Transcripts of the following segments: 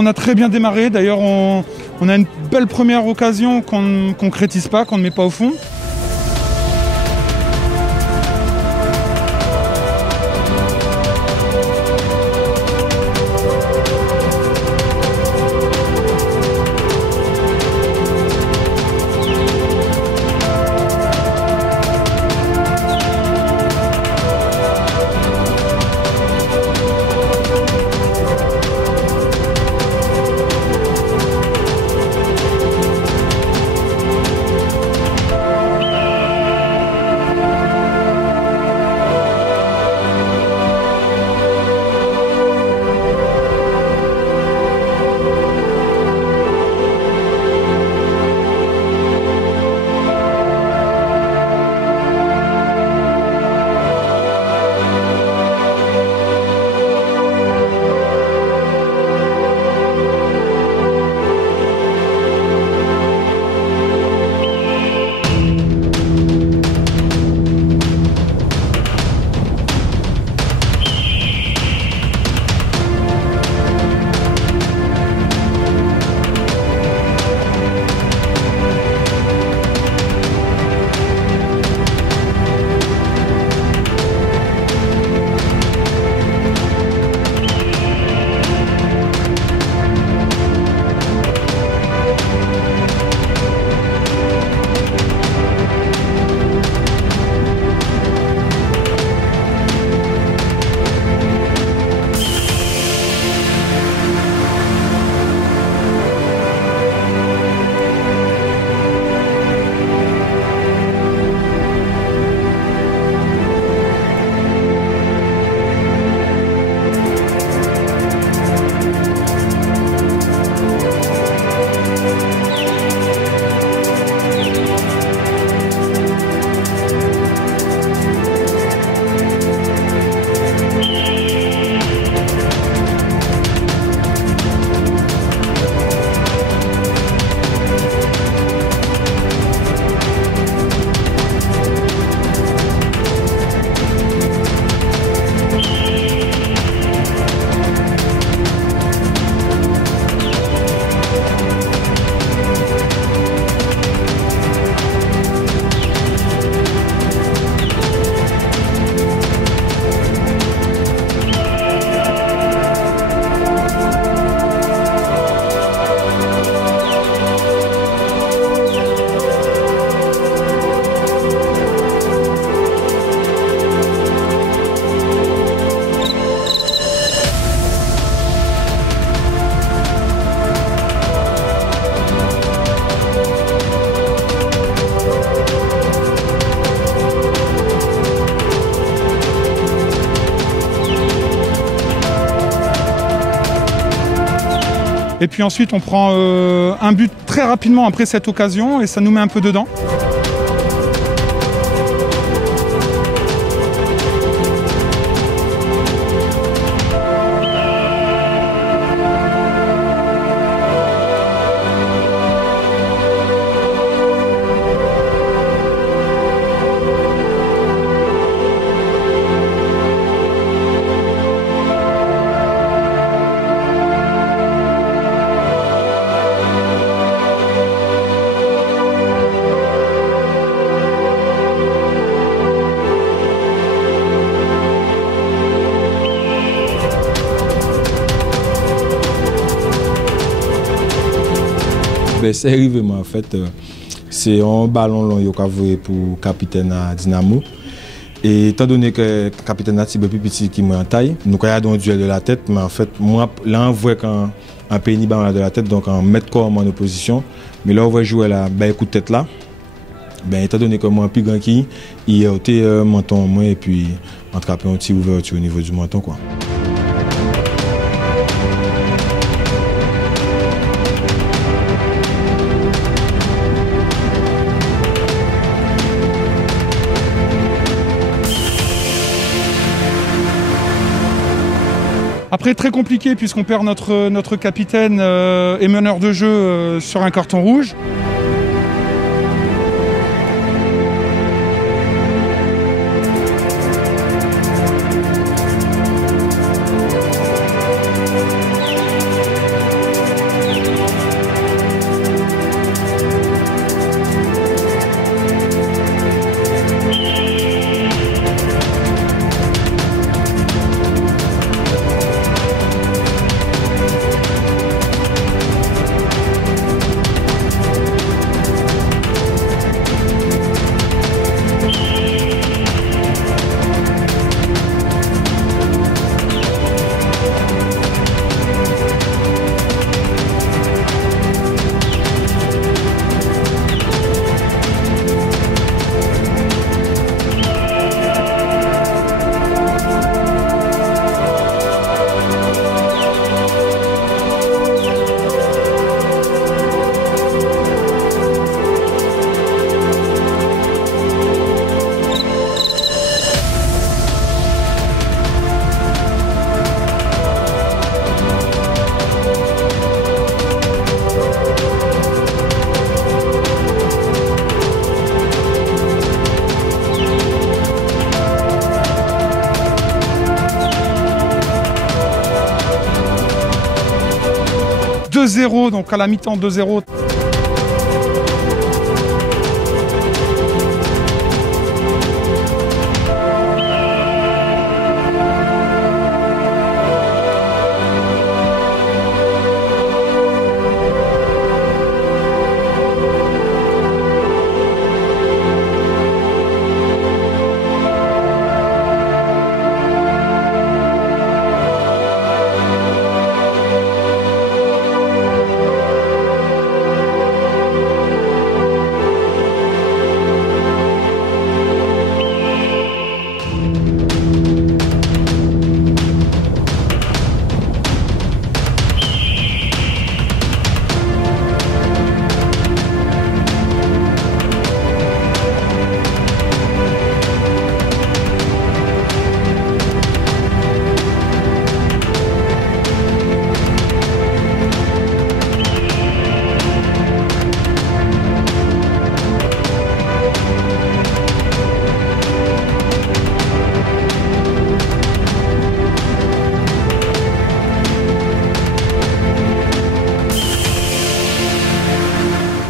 on a très bien démarré. D'ailleurs, on a une belle première occasion qu'on ne concrétise pas, qu'on ne met pas au fond. Et puis ensuite, on prend un but très rapidement après cette occasion et ça nous met un peu dedans. C'est arrivé, en fait, c'est un ballon long pour le capitaine à Dynamo. Et étant donné que le capitaine a un peu plus petit qui m'a en taille, nous avons un duel de la tête, mais en fait, moi, là, on voit qu'un pays de la tête, donc on met corps en opposition. Mais là, on va jouer là, ben, coup de tête là. Ben, étant donné que moi, plus grand qui, il a ôté menton en moins et puis attrapé un petit ouverture au niveau du menton, quoi. Après, très compliqué puisqu'on perd notre capitaine et meneur de jeu sur un carton rouge. 2-0, donc à la mi-temps 2-0.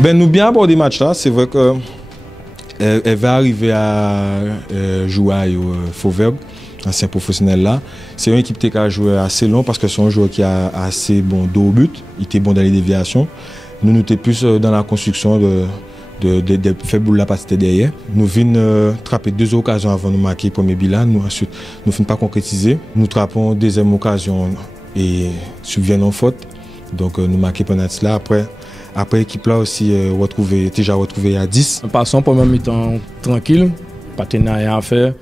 Ben, nous bien aborder le match là, c'est vrai que elle va arriver à jouer au Fauvergue, ancien professionnel là. C'est une équipe qui a joué assez long parce que c'est un joueur qui a assez bon dos au but, il était bon dans les déviations. Nous étions plus dans la construction de faire boule la partie derrière. Nous venons trapper 2 occasions avant de marquer le premier bilan. Nous ensuite nous finissons pas concrétiser. Nous trappons deuxième occasion et subvenons en faute. Donc nous marquons pendant cela. Après l'équipe là aussi déjà retrouvé à 10. Nous passons pour le mi-temps tranquille, pas de rien à faire.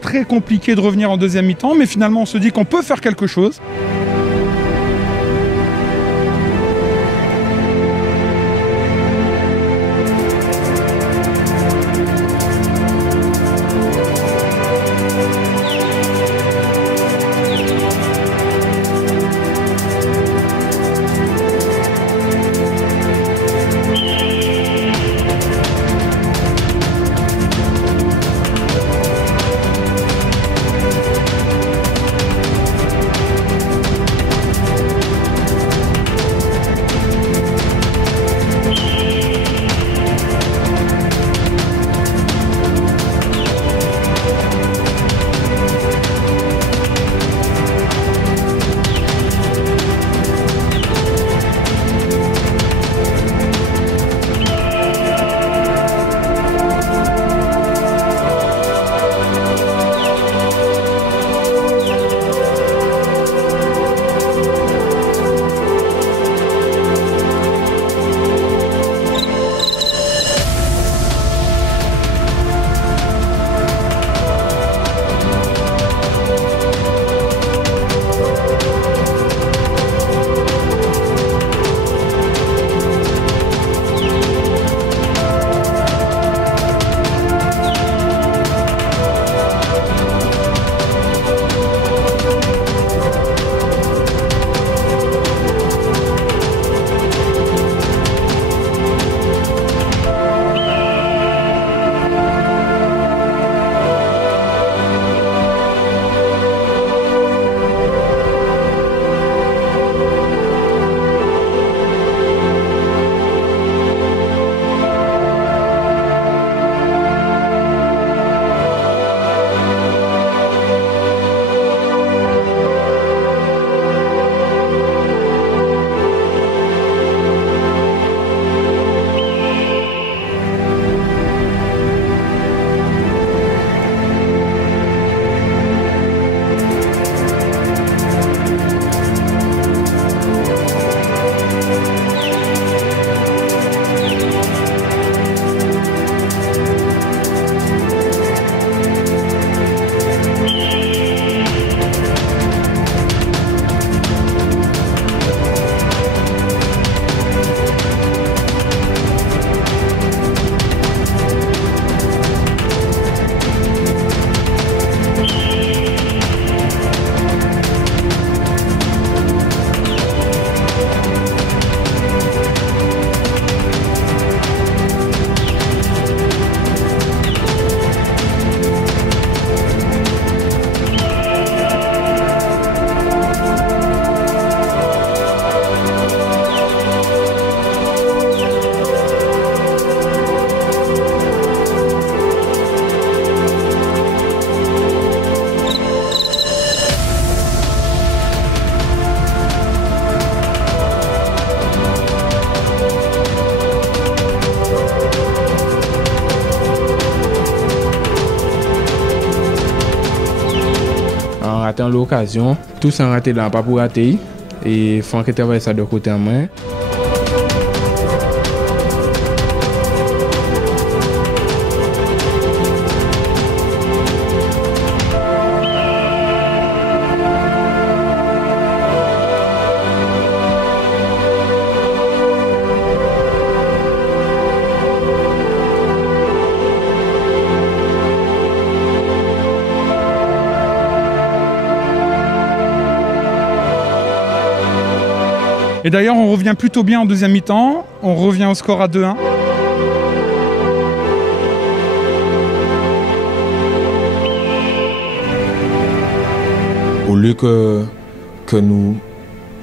Très compliqué de revenir en deuxième mi-temps, mais finalement on se dit qu'on peut faire quelque chose. attend l'occasion. Tout sans rater là, pas pour rater. Et Franck travaille ça de côté en main. Et d'ailleurs, on revient plutôt bien en deuxième mi-temps. On revient au score à 2-1. Au lieu que nous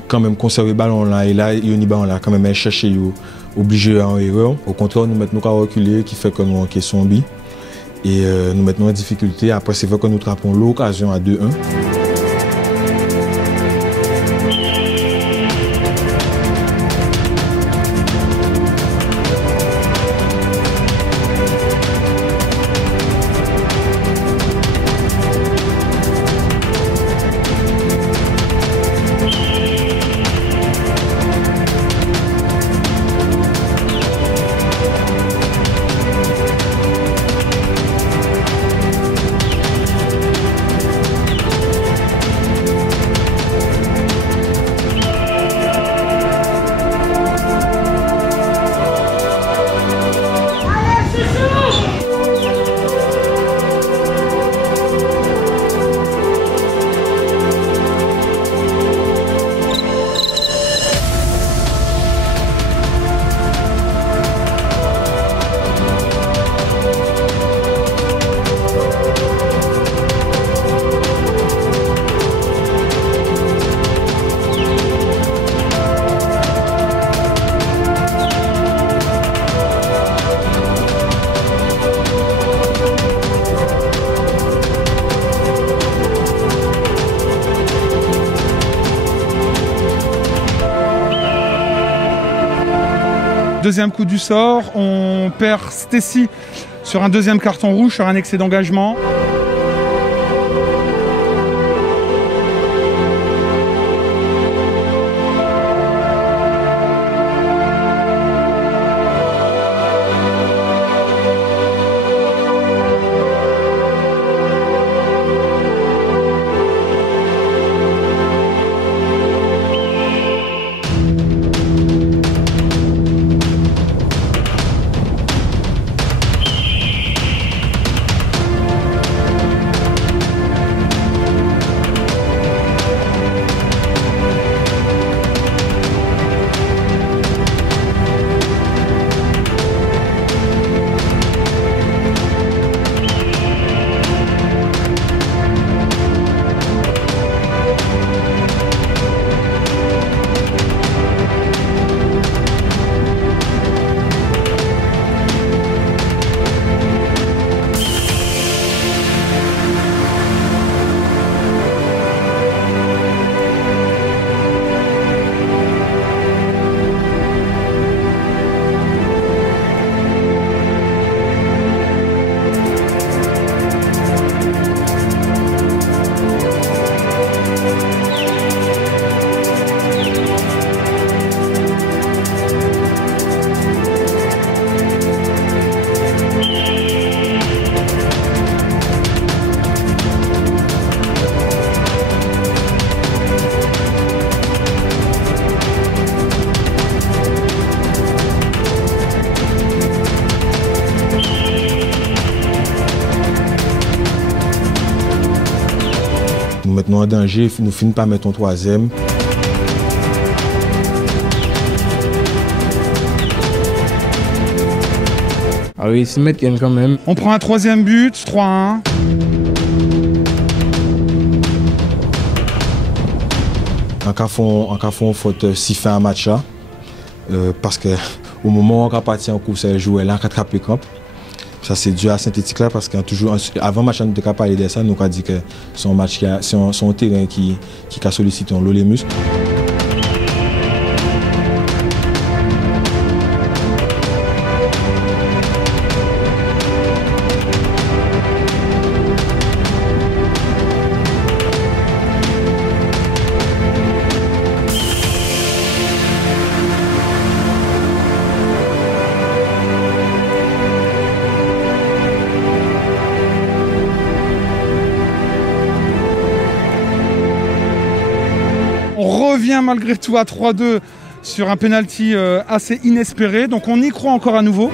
quand même conserver le ballon là, et là, il ballon là, quand même chercher, obligé en erreur. Au contraire, nous mettons qu'à reculer, qui fait que nous encaissons bi. Et nous mettons en difficulté. Après, c'est vrai que nous trappons l'occasion à 2-1. Deuxième coup du sort, on perd Stécy sur un deuxième carton rouge, sur un excès d'engagement. Nous mettons en danger, nous finissons par mettre un troisième. Ah oui, s'y mettre quand même. On prend un troisième but, 3-1. En cas font faute si fait un match là, parce que au moment où on partit en course, elle jouait là, on attrape le camp. Ça c'est dû à synthétique là parce que toujours avant match on n'était pas parler de ça, nous avons dit que son match son terrain qui a sollicité l'eau les muscles. malgré tout à 3-2 sur un penalty assez inespéré. Donc on y croit encore à nouveau.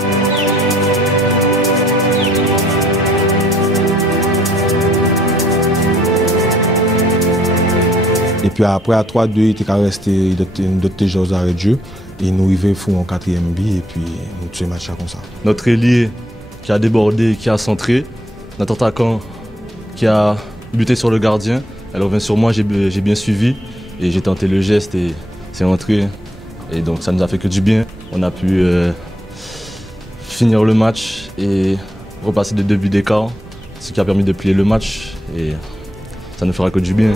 Et puis après, à 3-2, il était resté d'autres jeux aux arrêts de jeu. Et nous arrivons en 4e but et puis nous tuons le match comme ça. Notre ailier qui a débordé, qui a centré. Notre attaquant qui a buté sur le gardien. Elle revient sur moi, j'ai bien suivi. Et j'ai tenté le geste et c'est entré. Et donc ça nous a fait que du bien. On a pu finir le match et repasser de 2 buts d'écart. Ce qui a permis de plier le match. Et ça ne fera que du bien.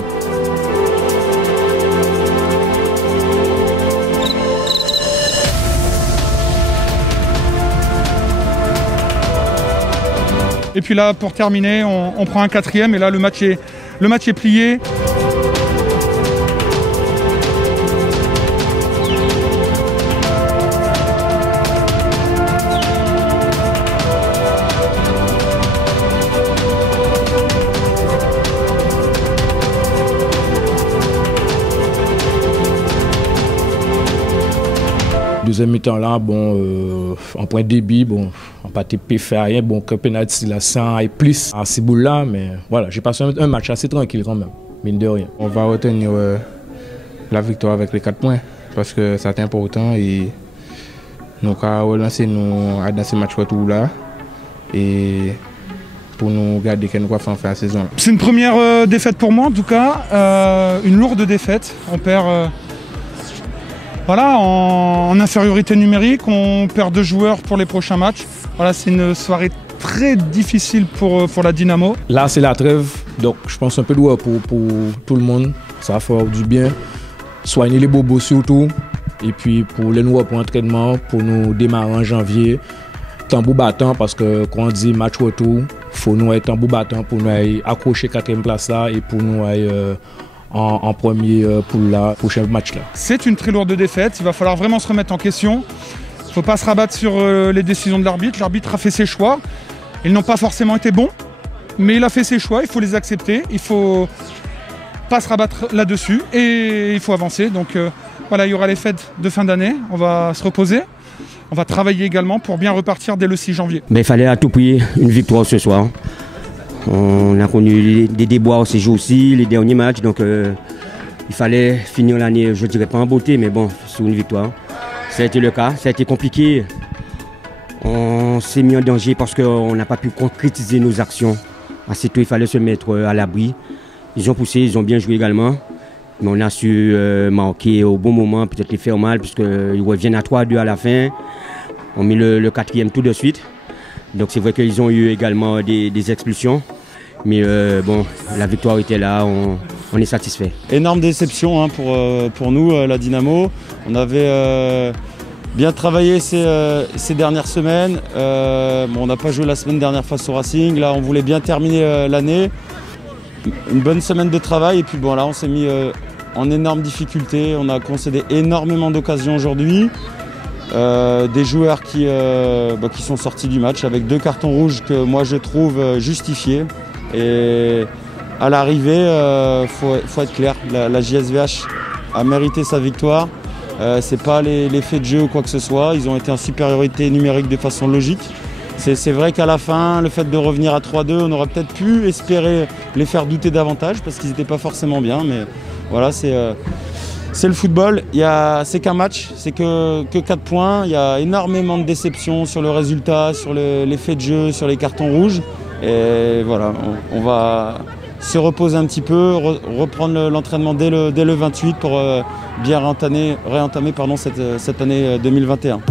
Et puis là, pour terminer, on prend un 4e et là, le match est plié. Deuxième mi-temps là, bon, en point de débit, bon, on n'a pas pu faire rien, bon, que penalty là, ça aille plus à ces boules là, mais voilà, j'ai passé un match assez tranquille quand même, mine de rien. On va retenir la victoire avec les 4 points, parce que c'est important et nous allons relancer dans ce match retour là, et pour nous garder qu'on va faire la saison. C'est une première défaite pour moi en tout cas, une lourde défaite, on perd... Voilà, en infériorité numérique, on perd 2 joueurs pour les prochains matchs. Voilà, c'est une soirée très difficile pour la Dynamo. Là, c'est la trêve, donc je pense un peu lourd pour tout le monde. Ça va faire du bien. Soigner les bobos surtout. Et puis pour les nouveaux pour l'entraînement, pour nous démarrer en janvier. Tambour battant, parce que quand on dit match retour, il faut nous être tambour battant pour nous accrocher 4e place là et pour nous en premier pour le prochain match là. C'est une très lourde défaite, il va falloir vraiment se remettre en question. Il ne faut pas se rabattre sur les décisions de l'arbitre. L'arbitre a fait ses choix. Ils n'ont pas forcément été bons, mais il a fait ses choix, il faut les accepter. Il ne faut pas se rabattre là-dessus et il faut avancer. Donc voilà, il y aura les fêtes de fin d'année, on va se reposer. On va travailler également pour bien repartir dès le 6 janvier. Mais il fallait à tout prix une victoire ce soir. On a connu des déboires ces jours-ci, les derniers matchs, donc il fallait finir l'année, je ne dirais pas en beauté, mais bon, sur une victoire. Ça a été le cas, ça a été compliqué. On s'est mis en danger parce qu'on n'a pas pu concrétiser nos actions. Assez tôt, il fallait se mettre à l'abri. Ils ont poussé, ils ont bien joué également. Mais on a su marquer au bon moment, peut-être les faire mal, puisqu'ils reviennent à 3-2 à la fin. On met le 4e tout de suite. Donc c'est vrai qu'ils ont eu également des expulsions. Mais bon, la victoire était là, on est satisfait. Énorme déception hein, pour nous, la Dynamo. On avait bien travaillé ces dernières semaines. Bon, on n'a pas joué la semaine dernière face au Racing. Là, on voulait bien terminer l'année. Une bonne semaine de travail. Et puis bon, là, on s'est mis en énorme difficulté. On a concédé énormément d'occasions aujourd'hui. Des joueurs qui sont sortis du match avec 2 cartons rouges que moi je trouve justifiés. Et à l'arrivée, faut être clair, la JSVH a mérité sa victoire. C'est pas les faits de jeu ou quoi que ce soit. Ils ont été en supériorité numérique de façon logique. C'est vrai qu'à la fin, le fait de revenir à 3-2, on aurait peut-être pu espérer les faire douter davantage parce qu'ils n'étaient pas forcément bien. Mais voilà, c'est le football. C'est qu'un match, c'est que 4 points. Il y a énormément de déceptions sur le résultat, sur les faits de jeu, sur les cartons rouges. Et voilà, on va se reposer un petit peu, reprendre l'entraînement dès le 28 pour bien réentamer cette année 2021.